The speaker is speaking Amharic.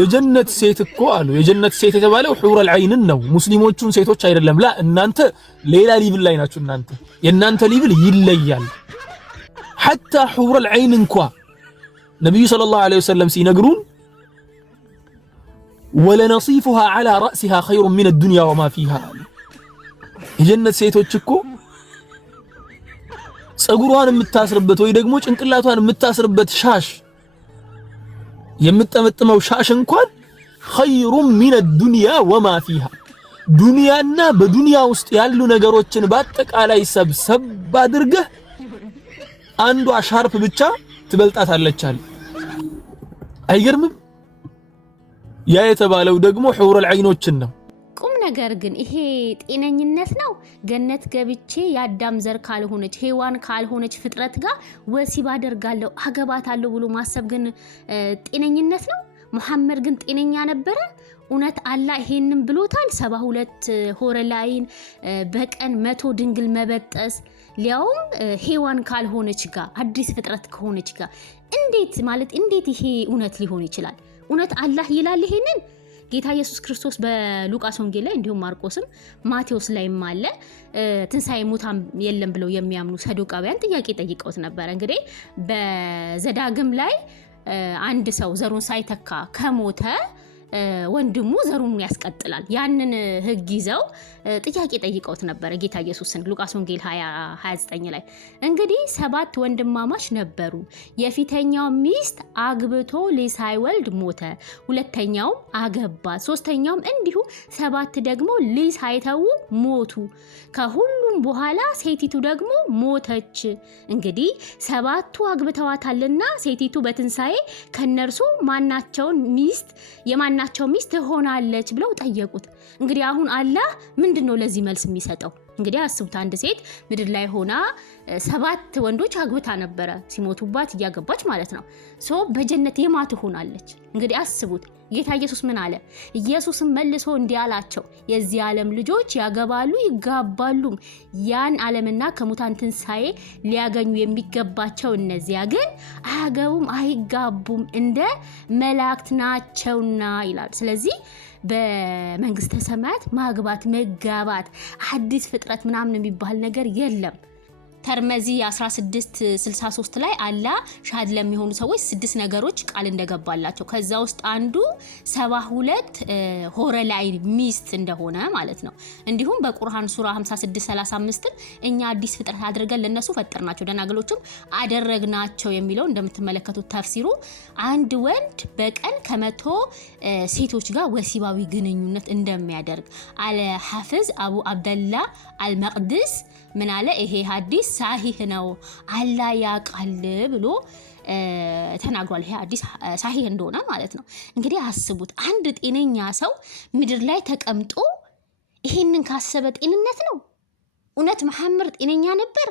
የጀነት ሴት እኮ አሉ የጀነት ሴት የተባለው ሑር አልዓይን ነው ሙስሊሞቹን ሴቶች አይደለም ላ እናንተ ሌላ ሊብል ላይ ናችሁ እናንተ የናንተ ሊብል ይለያል حتى حور العين እንኳን ነብዩ ሰለላሁ ዐለይሂ ወሰለም ሲነግሩን ولنصيفها على رأسها خير من الدنيا وما فيها የጀነት ሴቶች እኮ ጸጉሯን የምታስርበት ወይ ደግሞ ጭንቅላቷን የምታስርበት ሻሽ የምትጠመጥመው ሻሽ እንኳን خير من الدنيا وما فيها ዱንያና በዱንያ ውስጥ ያሉ ነገሮችን በአጠቃላይ ሰብሰብ አድርገህ አንዷ ሻርፕ ብቻ ትበልጣታለች አለ አይገርምም ያ የተባለው ደግሞ ሑር አልዓይኖችን ነው ቁም ነገር ግን ይሄ ጤነኝነት ነው ገነት ገብቼ ያዳም ዘር ካልሆነች ሔዋን ካልሆነች ፍጥረት ጋር ወሲብ አደርጋለሁ አገባታለሁ ብሎ ማሰብ ግን ጤነኝነት ነው መሐመድ ግን ጤነኛ ነበረ እውነት አላህ ይሄንን ብሎታል 72 ሆረ ላይን በቀን 100 ድንግል መበጠስ ሊያውም ሔዋን ካልሆነች ጋር አዲስ ፍጥረት ከሆነች ጋር እንዴት ይሄ እውነት ሊሆን ይችላል እውነት አላህ ይላል ይሄንን ጌታ ኢየሱስ ክርስቶስ በሉቃስ ወንጌል ላይ እንዲሁም ማርቆስም ማቴዎስ ላይም አለ ትንሳኤ ሙታን የለም ብለው የሚያምኑ ሰዱቃውያን ጥያቄ ጠይቀውት ነበር እንግዲህ በዘዳግም ላይ አንድ ሰው ዘሩን ሳይተካ ከሞተ ወንድሙ ዘሩን ያስቀጥላል ያንን ህግ ይዘው ጥያቄ ጠይቀውት ነበር ጌታ ኢየሱስን ሉቃስ ወንጌል 29 ላይ እንግዲህ 7 ወንድማማች ነበሩ የፊተኛው ሚስት አግብቶ ሊሳይወልድ ሞተ ሁለተኛው አገባ ሶስተኛው እንዲሁ 7 ደግሞ ሊሳይተው ሞቱ ከሁሉም በኋላ ሴቲቱ ደግሞ ሞተች እንግዲህ 7ቱ አግብተዋታልና ሴቲቱ በትንሳኤ ከነርሱ ማናቸውን ሚስት የማናቸው ሚስት ሆናለች ብለው ጠየቁት እንግዲህ አሁን አላህ ምንድነው ለዚህ መልስ የሚሰጠው እንግዲህ አስቡት አንድ ሴት ምድር ላይ ሆና 7 ወንዶች አግብታ ነበረ ሲሞቱባት ያገባች ማለት ነው ሶ በጀነት የማት ሆናለች እንግዲህ አስቡት ጌታ ኢየሱስ ምን አለ ኢየሱስም መልሶ እንዲያላቸው የዚህ ዓለም ልጆች ያገባሉ ይጋባሉ ያን ዓለምና ከሙታን ትንሳኤ ሊያገኙ የሚገባቸው እነዚያ ግን አያገቡም አይጋቡም እንደ መላእክት ናቸውና ይላል ስለዚህ በመንግስተ ሰማያት ማግባት መጋባት አዲስ ፍጥረት ምናምን የሚባል ነገር የለም ተርመዚ 1663 ላይ አላ ሻድ ለሚሆኑ ሰዎች 6 ነገሮች ቃል እንደገባላቸው ከዛ ውስጥ አንዱ 72 ሆረ ላይ ሚስት እንደሆነ ማለት ነው እንዲሁም በቁርአን ሱራ 56:35 እኛ አዲስ ፍጥረት አድርገን ለነሱ ፈጠርናቸው ደናግሎችም አደረግናቸው የሚለው እንደምትመለከቱት ተፍሲሩ አንድ ወንድ በቀን ከመቶ ሴቶች ጋር ወሲባዊ ግንኙነት እንደሚያደርግ አለ ሐፊዝ አቡ አብደላ አልመቅድስ ምን አለ ይሄ ሐዲስ ሳሂህ ነው አላህ ያቃል ብሎ ተናግሯል ይሄ ሐዲስ ሳሂህ እንደሆነ ማለት ነው እንግዲህ አስቡት አንድ ጤነኛ ሰው ምድር ላይ ተቀምጦ ይሄንን ካሰበ ጤንነት ነው እውነት መሐመድ ጤነኛ ነበር